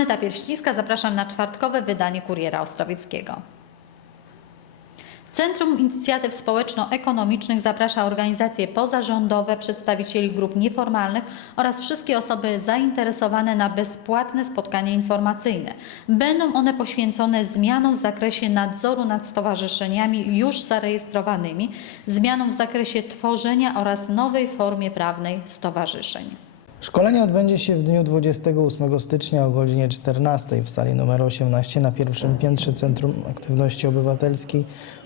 Aneta Pierściska, zapraszam na czwartkowe wydanie Kuriera Ostrowieckiego. Centrum Inicjatyw Społeczno-Ekonomicznych zaprasza organizacje pozarządowe, przedstawicieli grup nieformalnych oraz wszystkie osoby zainteresowane na bezpłatne spotkania informacyjne. Będą one poświęcone zmianom w zakresie nadzoru nad stowarzyszeniami już zarejestrowanymi, zmianom w zakresie tworzenia oraz nowej formie prawnej stowarzyszeń. Szkolenie odbędzie się w dniu 28 stycznia o godzinie 14 w sali nr 18 na pierwszym piętrze Centrum Aktywności Obywatelskiej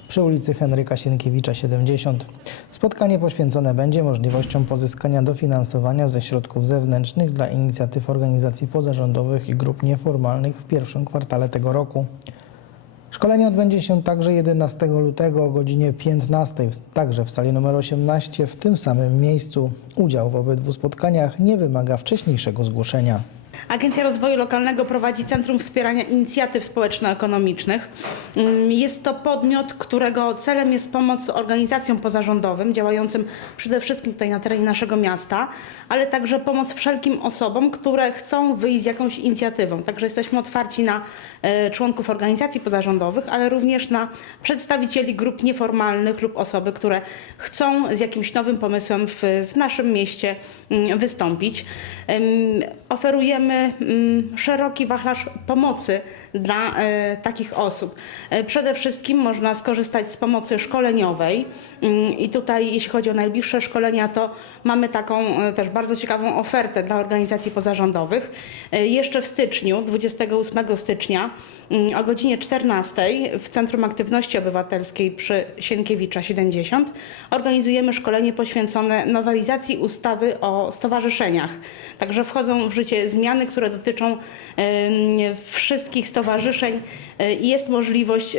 przy ulicy Henryka Sienkiewicza 70. Spotkanie poświęcone będzie możliwościom pozyskania dofinansowania ze środków zewnętrznych dla inicjatyw organizacji pozarządowych i grup nieformalnych w pierwszym kwartale tego roku. Szkolenie odbędzie się także 11 lutego o godzinie 15, w- także w sali nr 18 w tym samym miejscu. Udział w obydwu spotkaniach nie wymaga wcześniejszego zgłoszenia. Agencja Rozwoju Lokalnego prowadzi Centrum Wspierania Inicjatyw Społeczno-Ekonomicznych. Mm, Jest to podmiot, którego celem jest pomoc organizacjom pozarządowym działającym przede wszystkim tutaj na terenie naszego miasta, ale także pomoc wszelkim osobom, które chcą wyjść z jakąś inicjatywą. Także jesteśmy otwarci na e, członków organizacji pozarządowych, ale również na przedstawicieli grup nieformalnych lub osoby, które chcą z jakimś nowym pomysłem w, w naszym mieście mm, wystąpić. Em, Oferujemy mm, szeroki wachlarz pomocy dla e, takich osób. E, Przede wszystkim można skorzystać z pomocy szkoleniowej Mm, i tutaj jeśli chodzi o najbliższe szkolenia, to mamy taką e, też bardzo ciekawą ofertę dla organizacji pozarządowych. Jeszcze w styczniu, 28 stycznia mm, o godzinie 14 w Centrum Aktywności Obywatelskiej przy Sienkiewicza 70 organizujemy szkolenie poświęcone nowelizacji ustawy o stowarzyszeniach. Także wchodzą w życie zmiany, które dotyczą wszystkich stowarzyszeń e, i jest możliwość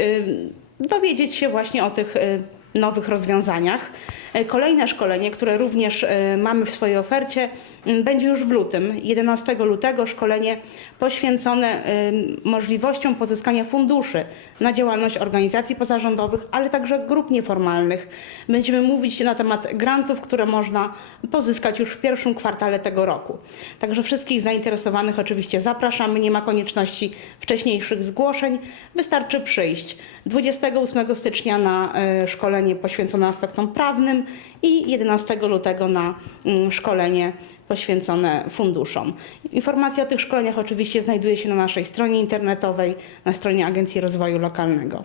dowiedzieć się właśnie o tych e, nowych rozwiązaniach. E, Kolejne szkolenie, które również e, mamy w swojej ofercie, m, będzie już w lutym. 11 lutego szkolenie poświęcone em, możliwościom pozyskania funduszy na działalność organizacji pozarządowych, ale także grup nieformalnych. Będziemy mówić na temat grantów, które można pozyskać już w pierwszym kwartale tego roku. Także wszystkich zainteresowanych oczywiście zapraszamy. Nie ma konieczności wcześniejszych zgłoszeń. Wystarczy przyjść 28 stycznia na e, szkolenie poświęcone aspektom prawnym i 11 lutego na mm, szkolenie poświęcone funduszom. Informacje o tych szkoleniach oczywiście znajduje się na naszej stronie internetowej, na stronie Agencji Rozwoju Lokalnego.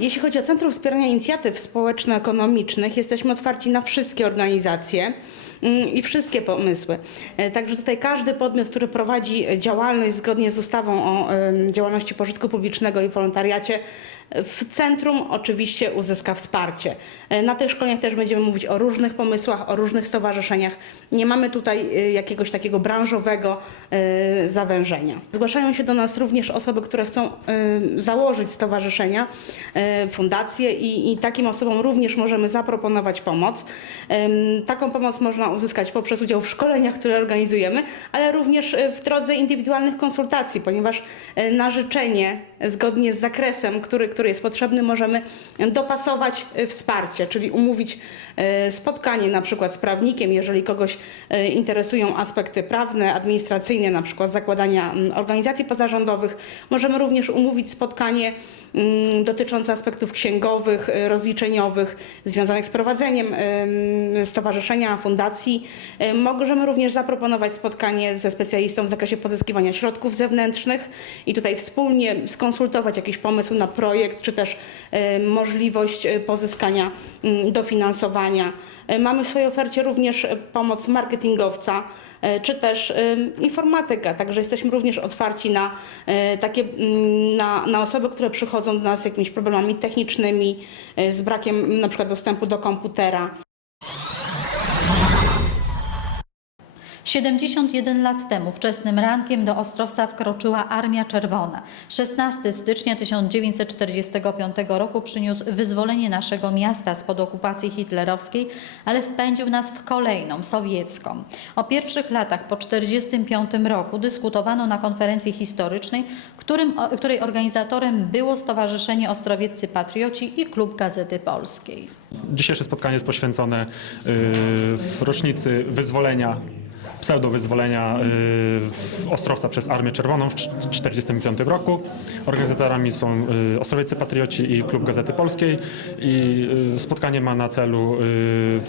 Jeśli chodzi o Centrum Wspierania Inicjatyw Społeczno-Ekonomicznych, jesteśmy otwarci na wszystkie organizacje mm, i wszystkie pomysły. E, Także tutaj każdy podmiot, który prowadzi działalność zgodnie z ustawą o działalności pożytku publicznego i wolontariacie, w centrum oczywiście uzyska wsparcie. E, Na tych szkoleniach też będziemy mówić o różnych pomysłach, o różnych stowarzyszeniach. Nie mamy tutaj e, jakiegoś takiego branżowego e, zawężenia. Zgłaszają się do nas również osoby, które chcą e, założyć stowarzyszenia, fundacje i, i takim osobom również możemy zaproponować pomoc. Taką pomoc można uzyskać poprzez udział w szkoleniach, które organizujemy, ale również w drodze indywidualnych konsultacji, ponieważ na życzenie, zgodnie z zakresem, który, który jest potrzebny, możemy dopasować wsparcie, czyli umówić spotkanie na przykład z prawnikiem, jeżeli kogoś e, interesują aspekty prawne, administracyjne, na przykład zakładania mm, organizacji pozarządowych. Możemy również umówić spotkanie mm, dotyczące aspektów księgowych, e, rozliczeniowych, związanych z prowadzeniem em, stowarzyszenia, fundacji. E, Możemy również zaproponować spotkanie ze specjalistą w zakresie pozyskiwania środków zewnętrznych i tutaj wspólnie skonsultować jakiś pomysł na projekt, czy też e, możliwość pozyskania mm, dofinansowania. E, Mamy w swojej ofercie również e, pomoc marketingowca, e, czy też informatyka, także jesteśmy również otwarci na takie, na, na osoby, które przychodzą do nas z jakimiś problemami technicznymi, z brakiem na przykład dostępu do komputera. 71 lat temu, wczesnym rankiem do Ostrowca wkroczyła Armia Czerwona. 16 stycznia 1945 roku przyniósł wyzwolenie naszego miasta spod okupacji hitlerowskiej, ale wpędził nas w kolejną, sowiecką. O pierwszych latach po 1945 roku dyskutowano na konferencji historycznej, którym, której organizatorem było Stowarzyszenie Ostrowieccy Patrioci i Klub Gazety Polskiej. Dzisiejsze spotkanie jest poświęcone y, w rocznicy wyzwolenia pseudo-wyzwolenia y, Ostrowca przez Armię Czerwoną w 1945 roku. Organizatorami są y, Ostrowieccy Patrioci i Klub Gazety Polskiej i y, spotkanie ma na celu y,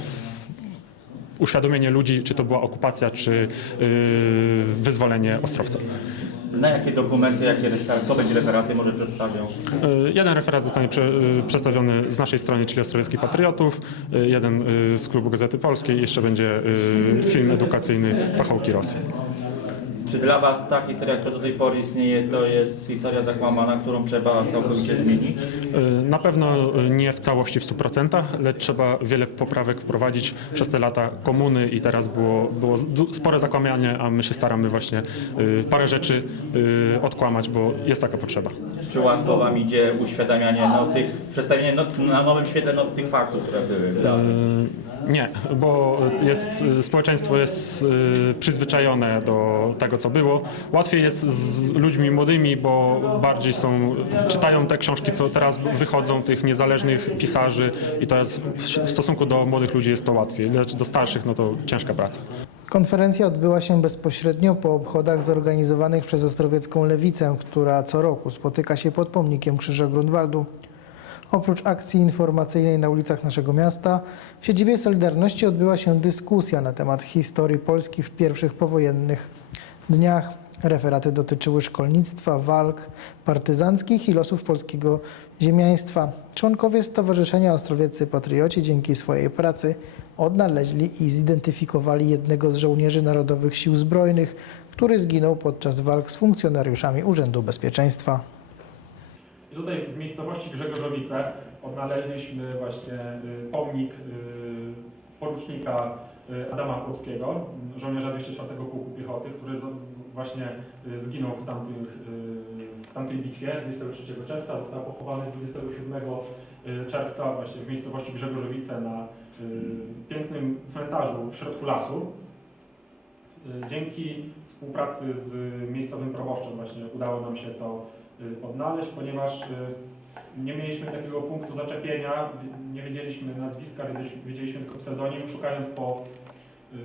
uświadomienie ludzi, czy to była okupacja, czy y, wyzwolenie Ostrowca. Na jakie dokumenty, jakie refer- kto będzie referaty może przedstawiał? Y, Jeden referat zostanie prze, y, przedstawiony z naszej strony, czyli Ostrowieckiej Patriotów, y, jeden z Klubu Gazety Polskiej jeszcze będzie film edukacyjny Pachołki Rosji. Czy dla Was ta historia, która do tej pory istnieje, to jest historia zakłamana, którą trzeba całkowicie zmienić? Na pewno nie w całości w 100%, lecz trzeba wiele poprawek wprowadzić przez te lata komuny i teraz było, było spore zakłamanie, a my się staramy właśnie y, parę rzeczy y, odkłamać, bo jest taka potrzeba. Czy łatwo Wam idzie uświadamianie no, tych, przedstawienie no, na nowym świetle no, tych faktów, które były? Y, Nie, bo jest, społeczeństwo jest y, przyzwyczajone do tego, co było. Łatwiej jest z ludźmi młodymi, bo bardziej są, czytają te książki, co teraz wychodzą, tych niezależnych pisarzy i to jest, w stosunku do młodych ludzi jest to łatwiej, lecz do starszych no to ciężka praca. Konferencja odbyła się bezpośrednio po obchodach zorganizowanych przez Ostrowiecką Lewicę, która co roku spotyka się pod pomnikiem Krzyża Grunwaldu. Oprócz akcji informacyjnej na ulicach naszego miasta, w siedzibie Solidarności odbyła się dyskusja na temat historii Polski w pierwszych powojennych dniach. Referaty dotyczyły szkolnictwa, walk partyzanckich i losów polskiego ziemiaństwa. Członkowie Stowarzyszenia Ostrowieccy Patrioci dzięki swojej pracy odnaleźli i zidentyfikowali jednego z żołnierzy Narodowych Sił Zbrojnych, który zginął podczas walk z funkcjonariuszami Urzędu Bezpieczeństwa. I tutaj w miejscowości Grzegorzowice odnaleźliśmy właśnie y, pomnik y, porucznika y, Adama Kłopskiego, y, żołnierza 204 Pułku Piechoty, który właśnie zginął w, tamtych, w tamtej bitwie 23 czerwca, został pochowany 27 y, czerwca właśnie w miejscowości Grzegorzowice na pięknym cmentarzu w środku lasu. Dzięki współpracy z miejscowym proboszczem właśnie udało nam się to odnaleźć, ponieważ y, nie mieliśmy takiego punktu zaczepienia, nie wiedzieliśmy nazwiska, wiedzieliśmy, tylko pseudonim. Szukając po y,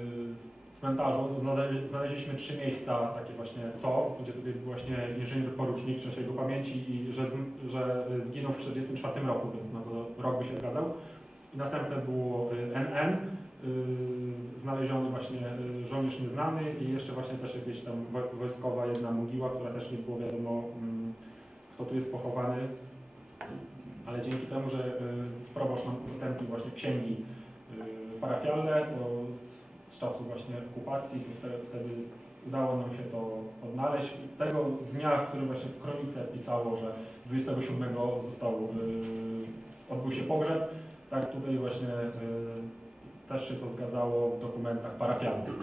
cmentarzu znale- znaleźliśmy trzy miejsca, takie właśnie to, gdzie tutaj był właśnie inżynier porucznik, część jego pamięci i że, że y, zginął w 1944 roku, więc no to rok by się zgadzał. I następne było y, NN, y, znaleziony właśnie y, żołnierz nieznany i jeszcze właśnie też jakieś tam wo- wojskowa jedna mogiła, która też nie było wiadomo mm, kto tu jest pochowany, ale dzięki temu, że y, proboszcz nam udostępnił właśnie księgi y, parafialne, to z, czasu właśnie okupacji, wtedy, udało nam się to odnaleźć. Tego dnia, w którym właśnie w kronice pisało, że 27 został, y, odbył się pogrzeb, tak tutaj właśnie y, też się to zgadzało w dokumentach parafialnych.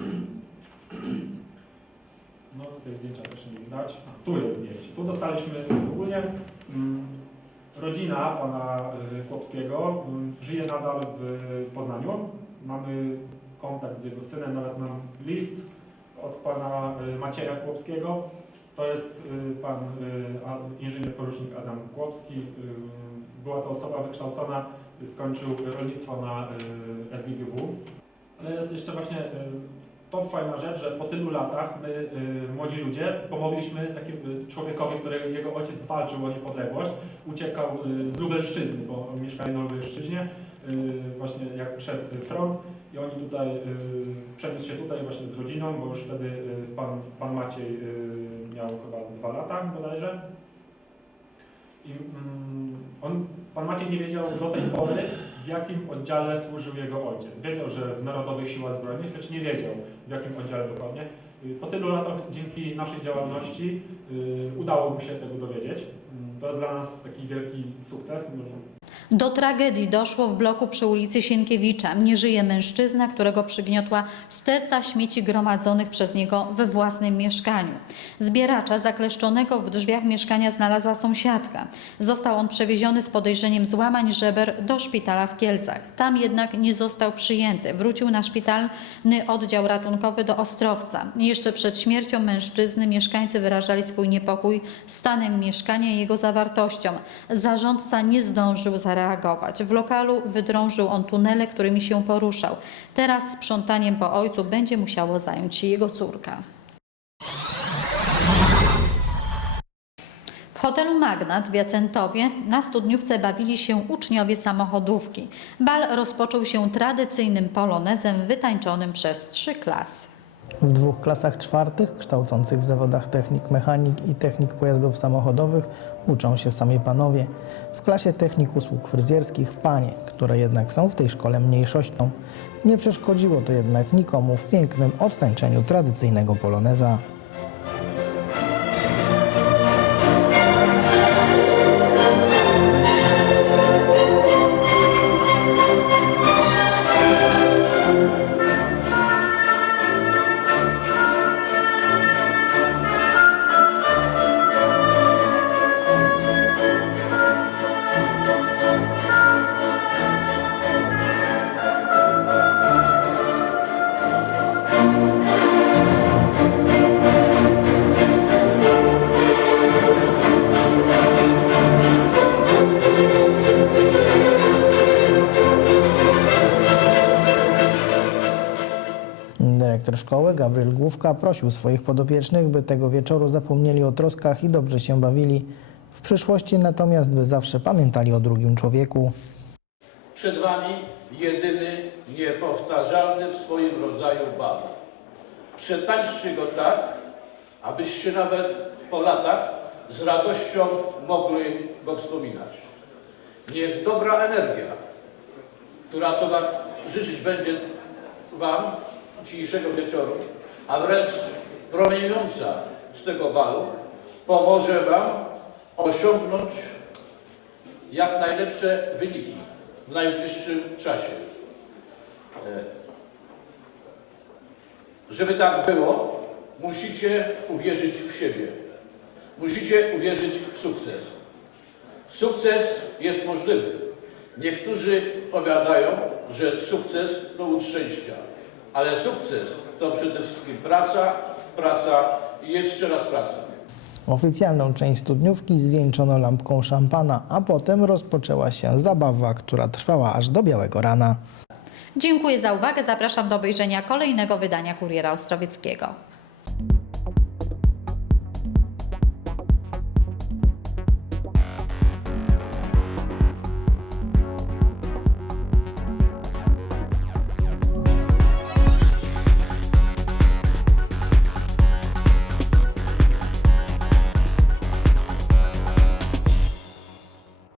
No tutaj zdjęcia też nie widać. Tu jest zdjęcie. Tu dostaliśmy ogólnie mm, rodzina pana y, Chłopskiego mm, żyje nadal w Poznaniu. Mamy kontakt z jego synem, nawet mam list od pana y, Macieja Chłopskiego. To jest y, pan y, inżynier porucznik Adam Chłopski. Y, Była to osoba wykształcona, y, skończył rolnictwo na y, SGGW. Ale jest jeszcze właśnie y, to fajna rzecz, że po tylu latach my, y, młodzi ludzie, pomogliśmy takiemu człowiekowi, który jego ojciec walczył o niepodległość, uciekał z Lubelszczyzny, bo oni mieszkali na Lubelszczyźnie, właśnie jak y, front i oni tutaj, przeniósł się tutaj właśnie z rodziną, bo już wtedy pan, pan Maciej miał chyba dwa lata bodajże. I mm, on, pan Maciej nie wiedział do tej pory, w jakim oddziale służył jego ojciec. Wiedział, że w Narodowych Siłach Zbrojnych, lecz nie wiedział, w jakim oddziale dokładnie. Y, Po tylu latach dzięki naszej działalności y, udało mu się tego dowiedzieć. Mm, To jest dla nas taki wielki sukces. Do tragedii doszło w bloku przy ulicy Sienkiewicza. Nie żyje mężczyzna, którego przygniotła sterta śmieci gromadzonych przez niego we własnym mieszkaniu. Zbieracza zakleszczonego w drzwiach mieszkania znalazła sąsiadka. Został on przewieziony z podejrzeniem złamań żeber do szpitala w Kielcach. Tam jednak nie został przyjęty. Wrócił na szpitalny oddział ratunkowy do Ostrowca. Jeszcze przed śmiercią mężczyzny mieszkańcy wyrażali swój niepokój stanem mieszkania i jego zawartością. Zarządca nie zdążył zareagować. W lokalu wydrążył on tunele, którymi się poruszał. Teraz sprzątaniem po ojcu będzie musiało zająć się jego córka. W hotelu Magnat w Jacentowie na studniówce bawili się uczniowie samochodówki. Bal rozpoczął się tradycyjnym polonezem wytańczonym przez trzy klasy. W dwóch klasach czwartych, kształcących w zawodach technik mechanik i technik pojazdów samochodowych, uczą się sami panowie. W klasie technik usług fryzjerskich panie, które jednak są w tej szkole mniejszością. Nie przeszkodziło to jednak nikomu w pięknym odtańczeniu tradycyjnego poloneza. Dyrektor szkoły Gabriel Główka prosił swoich podopiecznych, by tego wieczoru zapomnieli o troskach i dobrze się bawili. W przyszłości natomiast by zawsze pamiętali o drugim człowieku. Przed Wami jedyny, niepowtarzalny w swoim rodzaju bal. Przetańczcie go tak, abyście nawet po latach z radością mogli go wspominać. Niech dobra energia, która towarzyszyć będzie Wam dzisiejszego wieczoru, a wręcz promieniejąca z tego balu, pomoże Wam osiągnąć jak najlepsze wyniki w najbliższym czasie. E, Żeby tak było, musicie uwierzyć w siebie. Musicie uwierzyć w sukces. Sukces jest możliwy. Niektórzy powiadają, że sukces to łód szczęścia, ale sukces to przede wszystkim praca, praca i jeszcze raz praca. Oficjalną część studniówki zwieńczono lampką szampana, a potem rozpoczęła się zabawa, która trwała aż do białego rana. Dziękuję za uwagę. Zapraszam do obejrzenia kolejnego wydania Kuriera Ostrowieckiego.